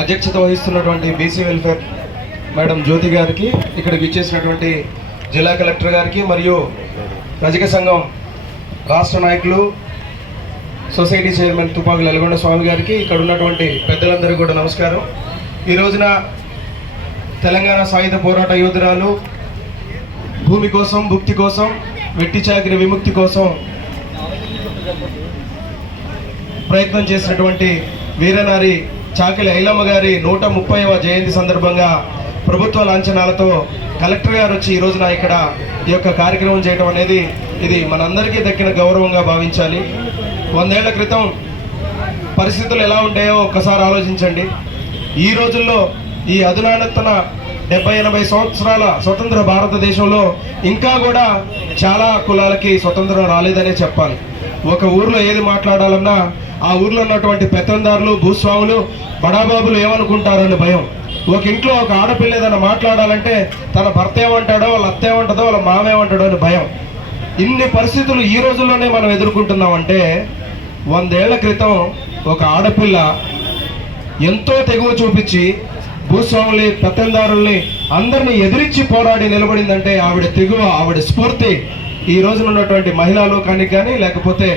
అధ్యక్షత వహిస్తున్నటువంటి BC welfare madam జ్యోతి గారికి ఇక్కడికి ఇచ్చేసినటువంటి జిల్లా కలెక్టర్ గారికి మరియు రజక సంఘం రాష్ట్ర నాయకులు సొసైటీ చైర్మన్ తుపాకు నల్గొండ స్వామి గారికి ఇక్కడ ఉన్నటువంటి పెద్దలందరికీ కూడా నమస్కారం. ఈ రోజున తెలంగాణ సాయుధ పోరాట యోధురాలు భూమి కోసం భుక్తి కోసం వెట్టి చాకిరి విముక్తి కోసం ప్రయత్నం చేసినటువంటి వీరనారి చాకిలి ఐలమ్మ గారి నూట ముప్పైవ జయంతి సందర్భంగా ప్రభుత్వ లాంఛనాలతో కలెక్టర్ గారు వచ్చి ఈ రోజున ఇక్కడ ఈ యొక్క కార్యక్రమం చేయడం అనేది ఇది మనందరికీ దక్కిన గౌరవంగా భావించాలి. వందేళ్ళ క్రితం పరిస్థితులు ఎలా ఉంటాయో ఒక్కసారి ఆలోచించండి. ఈ రోజుల్లో ఈ అధునానత్తన డెబ్బై ఎనభై సంవత్సరాల స్వతంత్ర భారతదేశంలో ఇంకా కూడా చాలా కులాలకి స్వతంత్రం రాలేదనే చెప్పాలి. ఒక ఊర్లో ఏది మాట్లాడాలన్నా ఆ ఊర్లో ఉన్నటువంటి పెత్తందారులు భూస్వాములు బడాబాబులు ఏమనుకుంటారని భయం. ఒక ఇంట్లో ఒక ఆడపిల్ల ఏదైనా మాట్లాడాలంటే తన భర్త ఏమంటాడో వాళ్ళ అత్త ఏమంటుందో వాళ్ళ మామ ఏమంటాడో అని భయం. ఇన్ని పరిస్థితులు ఈ రోజుల్లోనే మనం ఎదుర్కొంటున్నామంటే వందేళ్ళ క్రితం ఒక ఆడపిల్ల ఎంతో తెగువ చూపించి భూస్వాముల్ని తత్తందారుల్ని అందరిని ఎదిరించి పోరాడి నిలబడిందంటే ఆవిడ తెగువ ఆవిడ స్ఫూర్తి. ఈ రోజున ఉన్నటువంటి మహిళా లోకానికి కానీ లేకపోతే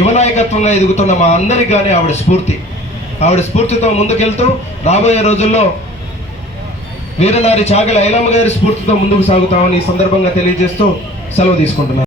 యువనాయకత్వంగా ఎదుగుతున్న మా అందరికి కానీ ఆవిడ స్ఫూర్తి. ఆవిడ స్ఫూర్తితో ముందుకెళ్తూ రాబోయే రోజుల్లో వీరనారి చాగల ఐలమ్మ గారి స్ఫూర్తితో ముందుకు సాగుతామని ఈ సందర్భంగా తెలియజేస్తూ సెలవు తీసుకుంటున్నాను.